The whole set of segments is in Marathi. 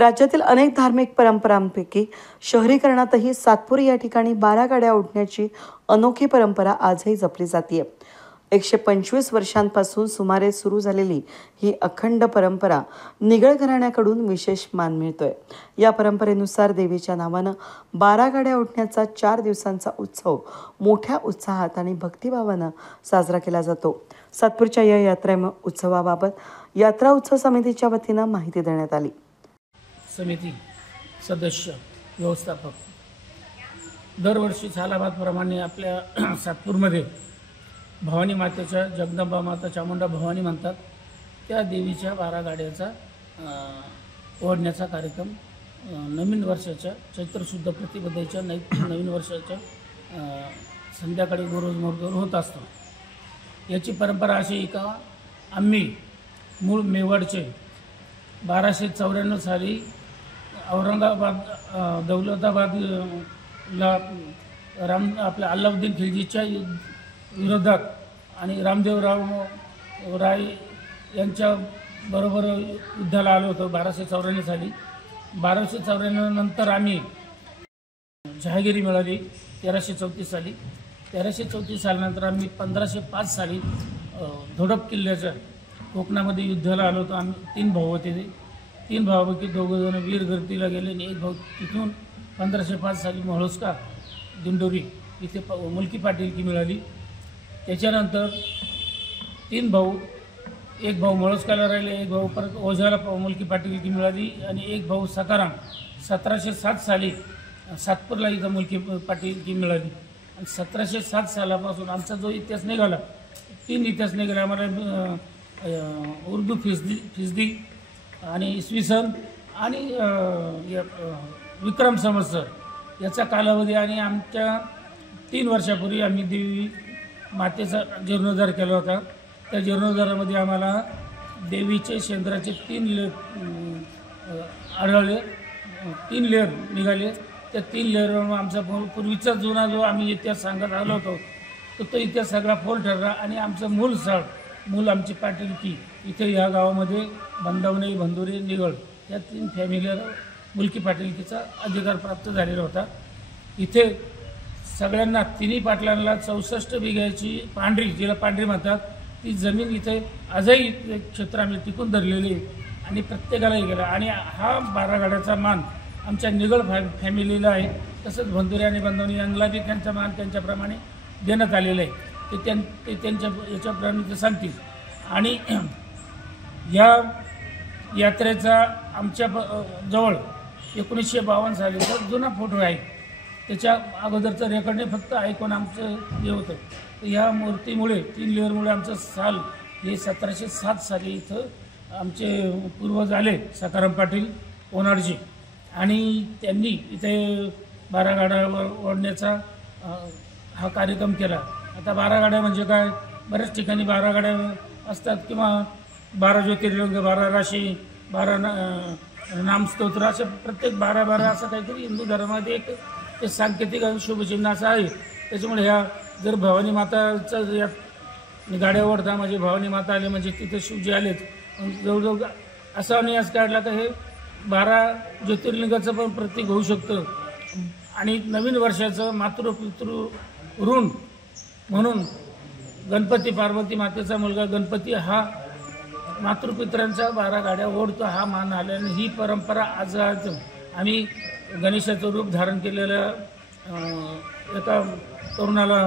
राज्यातील अनेक धार्मिक परंपरांपैकी शहरीकरणातही सातपुर या ठिकाणी 12 गाड्या ओढण्याची अनोखी परंपरा आजही जपली जाते. 125 वर्षांपासून सुमारे सुरू झालेली ही अखंड परंपरा निगळ घराण्याकडून विशेष मान मिळतोय. या परंपरेनुसार देवीच्या नावानं 12 गाड्या ओढण्याचा 4 दिवसांचा उत्सव मोठ्या उत्साहात आणि भक्तिभावानं साजरा केला जातो. सातपूरच्या या यात्रा उत्सवाबाबत यात्रा उत्सव समितीच्या वतीनं माहिती देण्यात आली. समिती सदस्य व्यवस्थापक दरवर्षी सालाबादप्रमाणे आपल्या सातपूरमध्ये भवानी मातेच्या जगदंबा माता चामुंडा भवानी म्हणतात त्या देवीच्या 12 गाड्याचा ओढण्याचा कार्यक्रम नवीन वर्षाच्या चैत्र शुद्ध प्रतिपदेच्या नवीन वर्षाच्या संध्याकाळी गुरुज मुहूर्तावर होत असतो. याची परंपरा अशी आहे का आम्ही मूळ मेवाडचे 1294 साली औरंगाबाद दौलताबादला आपल्या अल्लाउद्दीन खिलजीच्या विरोधात आणि रामदेवराव राय यांच्या बरोबर युद्धाला आलो होतो 1294 साली. 1294 नंतर आम्ही जहागिरी मिळाली 1334 साली. 1334 सालानंतर आम्ही 1505 साली धोडप किल्ल्याच्या कोकणामध्ये युद्धाला आलो होतो. आम्ही 3 भाऊ होते. ते 3 भावापैकी 2 जण वीर गळतीला गेले आणि 1 भाऊ तिथून 1505 साली मोहोळसका दिंडोरी इथे मुलकी पाटीलकी मिळाली. त्याच्यानंतर 3 भाऊ, 1 भाऊ मोहोळसकाला राहिले, 1 भाऊ परत ओझाला मुलकी पाटीलकी मिळाली आणि 1 भाऊ सकाराम 1707 साली सातपूरला इथं मुलकी पाटीलकी मिळाली. आणि 1707 सालापासून आमचा जो इतिहास निघाला 3 इतिहास निघाला. आम्हाला उर्दू फिजदी आणि इसवी सन आणि विक्रम संवत्सर याचा कालावधी आणि आमच्या 3 वर्षापूर्वी आम्ही देवी मातेचा जीर्णोद्धार केला होता. त्या जीर्णोद्धारामध्ये आम्हाला देवीचे शेंद्राचे 3 आढळले, 3 लेअर निघाले. त्या 3 लेअरवर आमचा पूर्वीचा जुना जो आम्ही इतिहास सांगत आलो होतो तो इतिहास सगळा फोल ठरला. आणि आमचं मूळ स्थळ मूल आमची पाटीलकी इथे या गावामध्ये बंदावणे बंधुरे निगळ या 3 फॅमिलीला मुलकी पाटीलकीचा अधिकार प्राप्त झालेला होता. इथे सगळ्यांना 3 पाटलांना 64 बिघ्याची पांढरी, जिला पांढरी म्हणतात, ती जमीन इथे आजही क्षेत्र आम्ही टिकून धरलेली आणि प्रत्येकालाही गेला. आणि हा 12 गाड्याचा मान आमच्या निगळ फॅमिलीला आहे. तसंच बंधुरे आणि बंधवणी यांना बी त्यांचा मान त्यांच्याप्रमाणे देण्यात आलेलं आहे. ते त्यांच्या याच्याप्रमाणे ते सांगतील. आणि या यात्रेचा आमच्या जवळ 1952 सालीचा जुना फोटो आहे. त्याच्या अगोदरचं रेकॉर्डने फक्त ऐकून आमचं हे होतं. तर ह्या मूर्तीमुळे 3 लेअरमुळे आमचं साल हे 1707 साली इथं आमचे पूर्वज आले सकाराम पाटील ओनाडजी आणि त्यांनी इथे 12 गाड्या ओढण्याचा हा कार्यक्रम केला. आता 12 गाड्या म्हणजे काय, बऱ्याच ठिकाणी 12 गाड्या असतात किंवा 12 ज्योतिर्लिंग, 12 राशी, 12 नामस्तोत्र असे प्रत्येक 12 असं काहीतरी हिंदू धर्मामध्ये एक सांकेतिक शुभचिन्ह असं आहे. त्याच्यामुळे ह्या जर भवानी माताचं या गाड्या ओढता म्हणजे भवानी माता आले म्हणजे तिथे शिवजी आलेच. जवळजवळ असा अन्यास काढला तर हे 12 ज्योतिर्लिंगाचं पण प्रतीक होऊ शकतं. आणि नवीन वर्षाचं मातृपितृ ऋण म्हणून गणपती, पार्वती मातेचा मुलगा गणपती हा मातृपित्रांच्या 12 गाड्या ओढतो हा मान आल्याने ही परंपरा आज आम्ही गणेशाचं रूप धारण केलेल्या एका तरुणाला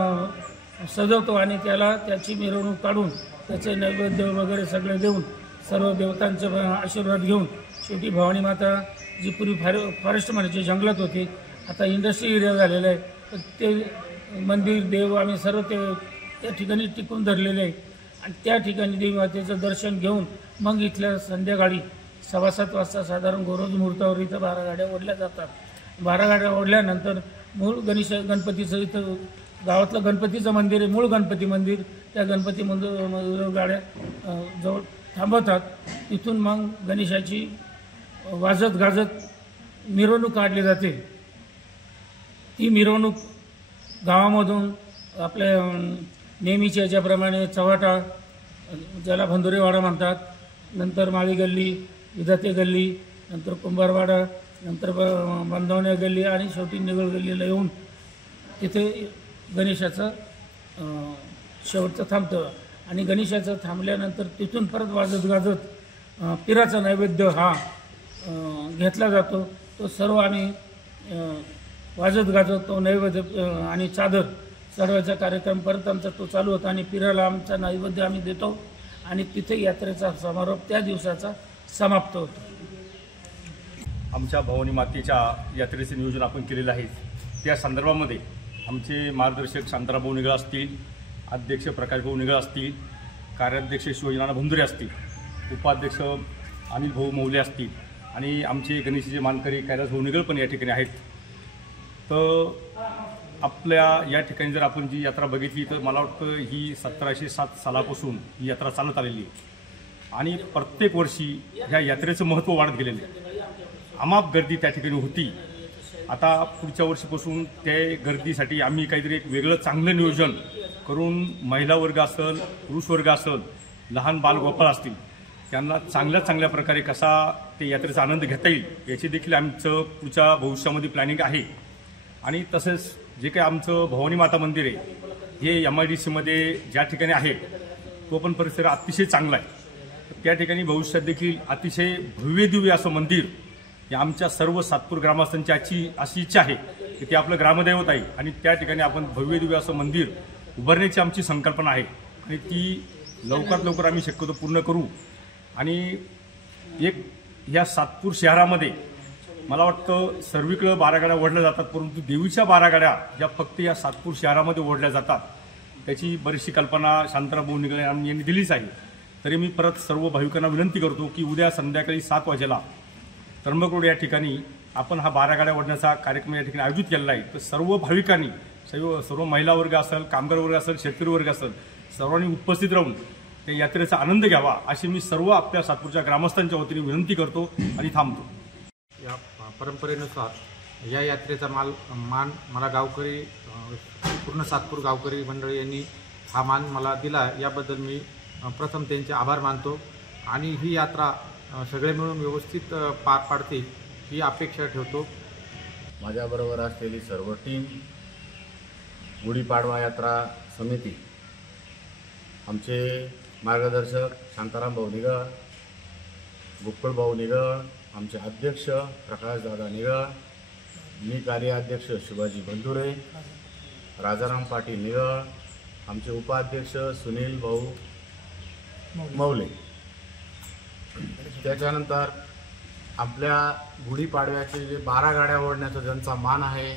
सजवतो आणि त्याची मिरवणूक काढून त्याचे नैवेद्य वगैरे सगळे देऊन सर्व देवतांचे आशीर्वाद घेऊन शेवटी भवानी माता जी पूर्वी फॉरेस्ट म्हणजे जंगलात होती आता इंडस्ट्री एरिया झालेला आहे. तर ते मंदिर देव आम्ही सर्व त्या ठिकाणी टिकून धरलेले आहे. आणि त्या ठिकाणी देवी मातेचं दर्शन घेऊन मग इथल्या संध्याकाळी 7:15 वाजता साधारण गोरोज मुहूर्तावर इथं 12 गाड्या ओढल्या जातात. 12 गाड्या ओढल्यानंतर मूळ गणपतीचं इथं गावातलं गणपतीचं मंदिर आहे, मूळ गणपती मंदिर, त्या गणपती मंदिर गाड्या जवळ थांबवतात. तिथून मग गणेशाची वाजत गाजत मिरवणूक काढली जाते. ती मिरवणूक गावामधून आपल्या नेहमीच्या याच्याप्रमाणे चव्हाटा, ज्याला भंदुरेवाडा म्हणतात, नंतर माळी गल्ली, विधाते गल्ली, नंतर कुंभारवाडा, नंतर बांधवण्या गल्ली आणि शेवटी निगळ गल्लीला येऊन तिथे गणेशाचं शेवटचं थांबतं आणि गणेशाचं थांबल्यानंतर तिथून परत वाजत गाजत पिराचा नैवेद्य हा घेतला जातो. तो सर्व आम्ही वाजत गाजत तो नैवेद्य आणि चादर चढवायचा कार्यक्रम परत आमचा तो चालू होता आणि पिराला आमचा नैवेद्य आम्ही देतो आणि तिथे यात्रेचा समारोप त्या दिवसाचा समाप्त होतो. आमच्या भवानी मातेच्या यात्रेचे नियोजन आपण केलेलं आहे. त्या संदर्भामध्ये आमचे मार्गदर्शक शांताराम निगळ असतील, अध्यक्ष प्रकाश निगळ असतील, कार्याध्यक्ष शिवाजीनाना भंदुरे असतील, उपाध्यक्ष अनिल मौले असतील आणि आमचे गणेशचे मानकरी कैलास निगळ पण या ठिकाणी आहेत. तर आपल्या या ठिकाणी जर आपण जी यात्रा बघितली तर मला वाटतं ही 1707 सालापासून ही यात्रा चालत आलेली आहे आणि प्रत्येक वर्षी ह्या यात्रेचं महत्त्व वाढत गेलेलं आहे. अमाप गर्दी त्या ठिकाणी होती. आता पुढच्या वर्षीपासून त्या गर्दीसाठी आम्ही काहीतरी एक वेगळं चांगलं नियोजन करून महिला वर्ग असेल, पुरुष वर्ग असेल, लहान बालगोपाळ असतील, त्यांना चांगल्या प्रकारे कसा ते यात्रेचा आनंद घेता येईल याची देखील आमचं पुढच्या भविष्यामध्ये प्लॅनिंग आहे. आणि तसेच जे काही आमचं भवानी माता मंदिर आहे हे MIDCमध्ये ज्या ठिकाणी आहे तो पण परिसर अतिशय चांगला आहे. त्या ठिकाणी भविष्यात देखील अतिशय भव्यदिव्य असं मंदिर हे आमच्या सर्व सातपूर ग्रामस्थांची अशी इच्छा आहे की ते आपलं ग्रामदैवत आहे आणि त्या ठिकाणी आपण भव्यदिव्य असं मंदिर उभारण्याची आमची संकल्पना आहे आणि ती लवकरात लवकर आम्ही शक्यतो पूर्ण करू. आणि एक या सातपूर शहरामध्ये मला वाटतं सर्वीकडे 12 गाड्या ओढल्या जातात, परंतु देवीच्या 12 गाड्या ज्या फक्त या सातपूर शहरामध्ये ओढल्या जातात त्याची बरीचशी कल्पना शांताराम निगळे यांनी दिलीच आहे. तरी मी परत सर्व भाविकांना विनंती करतो की उद्या संध्याकाळी 7 वाजेला त्र्यंबक रोड या ठिकाणी आपण हा 12 गाड्या ओढण्याचा कार्यक्रम या ठिकाणी आयोजित केलेला आहे. तर सर्व भाविकांनी सर्व महिला वर्ग असेल, कामगार वर्ग असेल, शेतकरी वर्ग असेल, सर्वांनी उपस्थित राहून त्या यात्रेचा आनंद घ्यावा अशी मी सर्व आपल्या सातपूरच्या ग्रामस्थांच्या वतीने विनंती करतो आणि थांबतो. या परंपरेनुसार या यात्रेचा मान मला गावकरी पूर्ण सातपूर गावकरी मंडळी यांनी हा मान मला दिला, याबद्दल मी प्रथम त्यांचे आभार मानतो. आणि ही यात्रा सगळे मिळून व्यवस्थित पार पाडतील ही अपेक्षा ठेवतो. माझ्याबरोबर असलेली सर्व टीम, गुढीपाडवा यात्रा समिती, आमचे मार्गदर्शक शांताराम निगळ, गोकुळ निगळ, आमचे अध्यक्ष प्रकाशदादा निगळ, मी कार्याध्यक्ष शिवाजी भंदुरे, राजाराम पाटील निगळ, आमचे उपाध्यक्ष सुनील मौले. त्याच्यानंतर आपल्या गुढीपाडव्याचे जे 12 गाड्या ओढण्याचा ज्यांचा मान आहे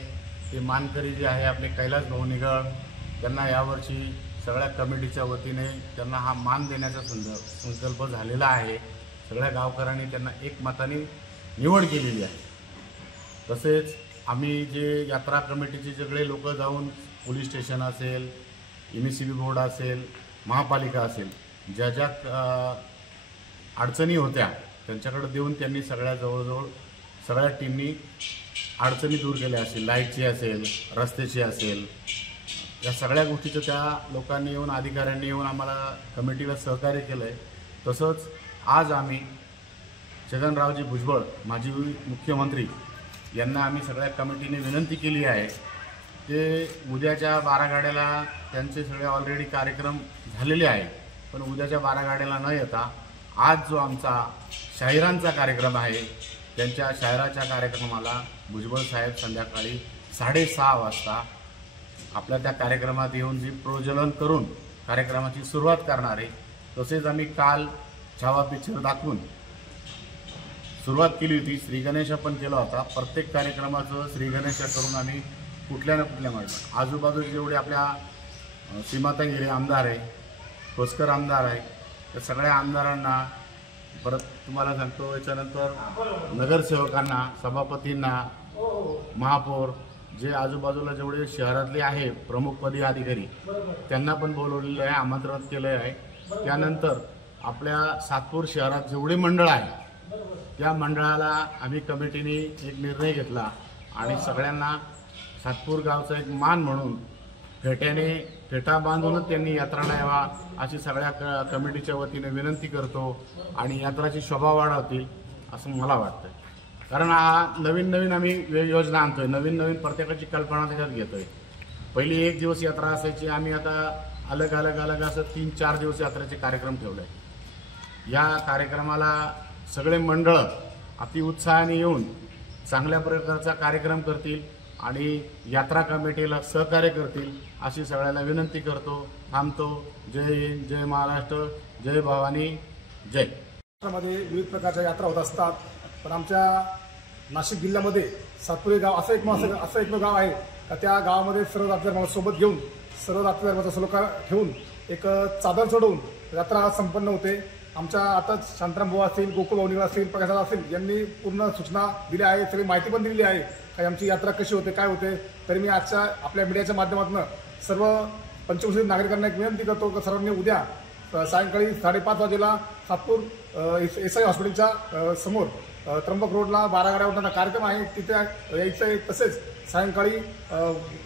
ते मानकरी जे आहे आपले कैलास निगळ, त्यांना यावर्षी सगळ्या कमिटीच्या वतीने त्यांना हा मान देण्याचा संकल्प झालेला आहे. सगळ्या गावकऱ्यांनी त्यांना एकमताने निवड केलेली आहे. तसेच आम्ही जे यात्रा कमिटीचे सगळे लोक जाऊन पोलीस स्टेशन असेल, MSCB बोर्ड असेल, महापालिका असेल, ज्या ज्या अडचणी होत्या त्यांच्याकडे देऊन त्यांनी जवळजवळ सगळ्या टीमनी अडचणी दूर केल्या असेल, लाईटची असेल, रस्त्याची असेल, या सगळ्या गोष्टीचं त्या लोकांनी येऊन, अधिकाऱ्यांनी येऊन आम्हाला कमिटीला सहकार्य केलं आहे. तसंच आज आम्ही छगनरावजी भुजबळ माजी मुख्यमंत्री यांना आम्ही सगळ्या कमिटीने विनंती केली आहे की उद्याच्या 12 गाड्याला त्यांचे सगळे ऑलरेडी कार्यक्रम झालेले आहे, पण उद्याच्या 12 गाड्याला न येता आज जो आमचा शाहिरांचा कार्यक्रम आहे त्यांच्या शाहिराच्या कार्यक्रमाला भुजबळ साहेब संध्याकाळी 6:30 वाजता आपल्या त्या कार्यक्रमात येऊन जी प्रज्वलन करून कार्यक्रमाची सुरुवात करणार आहे. तसेच आम्ही काल छावा पिक्चर दाखवून सुरुवात केली होती. श्री गणेश पण केला होता. प्रत्येक कार्यक्रमाचं श्री गणेश करून आम्ही कुठल्या ना कुठल्या मार्गात आजूबाजूचे जेवढे आपल्या सीमाताई हिरे आमदार आहे, खोसकर आमदार आहे, त्या सगळ्या आमदारांना, परत तुम्हाला सांगतो याच्यानंतर नगरसेवकांना, सभापतींना, महापौर, जे आजूबाजूला जेवढे शहरातले आहे प्रमुखपदी अधिकारी त्यांना पण बोलवलेलं आहे, आमंत्रित केलं आहे. त्यानंतर आपल्या सातपूर शहरात जेवढे मंडळ आहे त्या मंडळाला आम्ही कमिटीने एक निर्णय घेतला आणि सगळ्यांना सातपूर गावचा एक मान म्हणून फेटा बांधूनच त्यांनी यात्राला यावा अशी सगळ्या कमिटीच्या वतीने विनंती करतो आणि यात्राची शोभा वाढवतील असं मला वाटतं. कारण नवीन नवीन आम्ही योजना आणतोय, नवीन नवीन प्रत्येकाची कल्पना त्याच्यात घेतोय. पहिली 1 दिवस यात्रा असायची, आम्ही आता अलग असं 3-4 दिवस यात्रेचे कार्यक्रम ठेवले. या कार्यक्रमाला सगळे मंडळ अति उत्साहाने येऊन चांगल्या प्रकारचा कार्यक्रम करतील आणि यात्रा कमिटीला सहकार्य करतील अशी सगळ्यांना विनंती करतो. थांबतो. जय हिंद, जय महाराष्ट्र, जय भवानी, जय. मध्ये विविध प्रकारच्या यात्रा होत असतात, पण आमच्या नाशिक जिल्ह्यामध्ये सातपुरी गाव असं एक गाव आहे का त्या गावामध्ये सर्व जाती धर्माला सोबत घेऊन सर्व जाती धर्माचा सलोखा ठेवून एक चादर चढवून यात्रा संपन्न होते. आमच्या आताच शांताराम भाऊ असतील, गोकुळ भाऊ असतील, प्रकाश असतील यांनी पूर्ण सूचना दिल्या आहे, सगळी माहिती पण दिलेली आहे की आमची यात्रा कशी होते, काय होते. तरी मी आजच्या आपल्या मीडियाच्या माध्यमातून सर्व पंचक्रोशीतील नागरिकांना एक विनंती करतो की सर्वांनी उद्या सायंकाळी 5:30 वाजेला सातपूर एसआय हॉस्पिटलच्या समोर त्र्यंबक रोडला 12 गाड्या ओढण्याचा कार्यक्रम आहे, तिथे यायचं आहे. तसेच सायंकाळी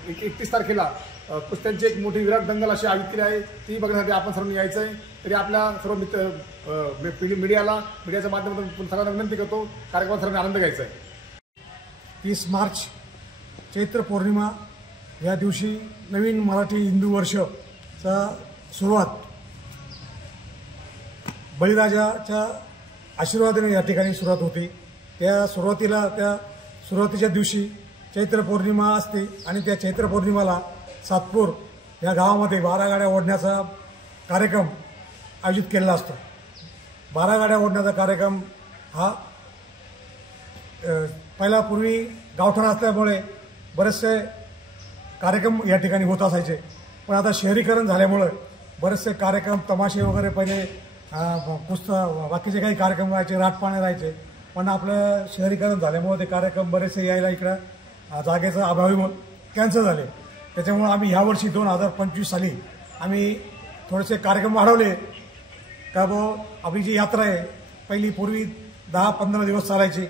31 तारखेला कुस्त्यांची एक मोठी विराट दंगल अशी आयोजित केली आहे, ती बघण्यासाठी आपण सर्वांनी यायचं आहे. तरी आपल्या सर्व मीडियाच्या माध्यमातून सगळ्यांना विनंती करतो, कार्यक्रमात सर्वांनी आनंद घ्यायचा आहे. 30 मार्च चैत्र पौर्णिमा या दिवशी नवीन मराठी हिंदू वर्षाचा सुरुवात बळीराजाच्या आशीर्वादाने या ठिकाणी सुरुवात होती. त्या सुरुवातीच्या दिवशी चैत्र पौर्णिमा असते आणि त्या चैत्र पौर्णिमाला सातपूर या गावामध्ये 12 गाड्या ओढण्याचा कार्यक्रम आयोजित केलेला असतो. 12 गाड्या ओढण्याचा कार्यक्रम हा पूर्वी गावठाण असल्यामुळे बरेचसे कार्यक्रम या ठिकाणी होत असायचे, पण आता शहरीकरण झाल्यामुळे बरेचसे कार्यक्रम तमाशे वगैरे पहिले बाकीचे काही कार्यक्रम व्हायचे, राटपाणे राहायचे, पण आपलं शहरीकरण झाल्यामुळे ते कार्यक्रम बरेचसे यायला इकडं जागेचा अभावामुळे कॅन्सल झाले. त्याच्यामुळे आम्ही ह्यावर्षी 2025 साली आम्ही थोडेसे कार्यक्रम वाढवले का आपली जी यात्रा आहे पहिली पूर्वी 10-15 दिवस चालायची,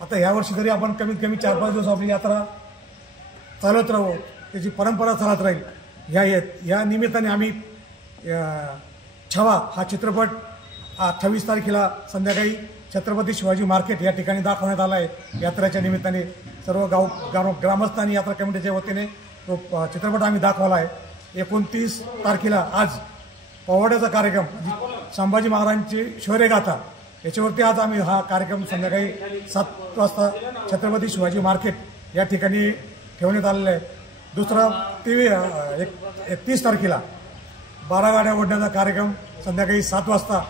आता ह्यावर्षी तरी आपण कमीत कमी 4-5 दिवस आपली यात्रा चालत राहू, त्याची परंपरा चालत राहील. या निमित्ताने आम्ही छावा हा चित्रपट 28 तारखेला संध्याकाळी छत्रपती शिवाजी मार्केट या ठिकाणी दाखवण्यात आला आहे. यात्रेच्या निमित्ताने सर्व ग्रामस्थ आणि यात्रा कमिटीच्या वतीने तो चित्रपट आम्ही दाखवला आहे. 29 तारखेला आज पोवाड्याचा कार्यक्रम संभाजी महाराजांची शौर्यगाथा याच्यावरती आज आम्ही हा कार्यक्रम संध्याकाळी 7 वाजता छत्रपती शिवाजी मार्केट या ठिकाणी ठेवण्यात आलेला आहे. दुसरा 31 तारखेला 12 गाड्या ओढण्याचा कार्यक्रम संध्याकाळी 7 वाजता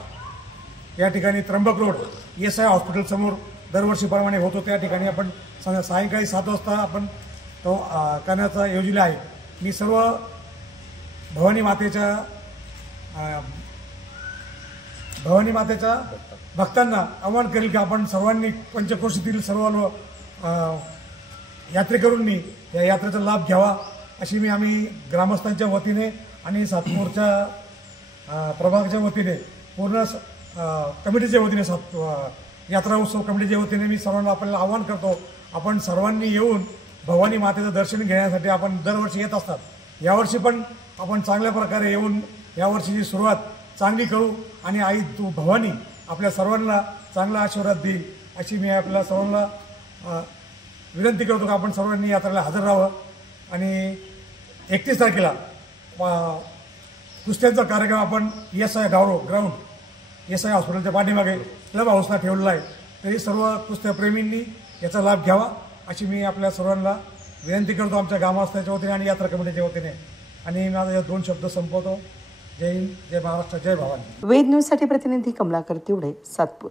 या ठिकाणी त्र्यंबक रोड एसआय हॉस्पिटल समोर दरवर्षीप्रमाणे होतो. त्या ठिकाणी आपण सायंकाळी 7 वाजता आपण तो करण्याचा योजला आहे. मी सर्व भवानी मातेच्या भक्तांना आवाहन करेल की आपण सर्वांनी पंचक्रोशीतील सर्व यात्रेकरूंनी या यात्रेचा लाभ घ्यावा अशी आम्ही ग्रामस्थांच्या वतीने आणि सातपूरच्या प्रभागाच्या वतीने पूर्ण कमिटीच्या वतीने यात्रा उत्सव कमिटीच्या वतीने मी सर्वांना आपल्याला आवाहन करतो. आपण सर्वांनी येऊन भवानी मातेचं दर्शन घेण्यासाठी आपण दरवर्षी येत असतात. यावर्षी पण आपण चांगल्या प्रकारे येऊन यावर्षीची सुरुवात चांगली करू आणि आई तू भवानी आपल्या सर्वांना चांगला आशीर्वाद देईल अशी मी आपल्या सर्वांना विनंती करतो की आपण सर्वांनी यात्रेला हजर राहावं. आणि 31 तारखेला कुस्त्यांचा कार्यक्रम आपण एसआय ग्राउंड एसआय हॉस्पिटलच्या पाठीमागे क्लब हाऊसला ठेवलेला आहे. तरी सर्व कुस्त्याप्रेमींनी याचा लाभ घ्यावा अशी मी आपल्या सर्वांना विनंती करतो आमच्या ग्रामस्थांच्या वतीने आणि यात्रा कमिटीच्या वतीने. आणि माझा 2 शब्द संपवतो. जय हिंद, जय महाराष्ट्र, जय भवानी. वेद न्यूजसाठी प्रतिनिधी कमलाकर तिवडे, सातपूर.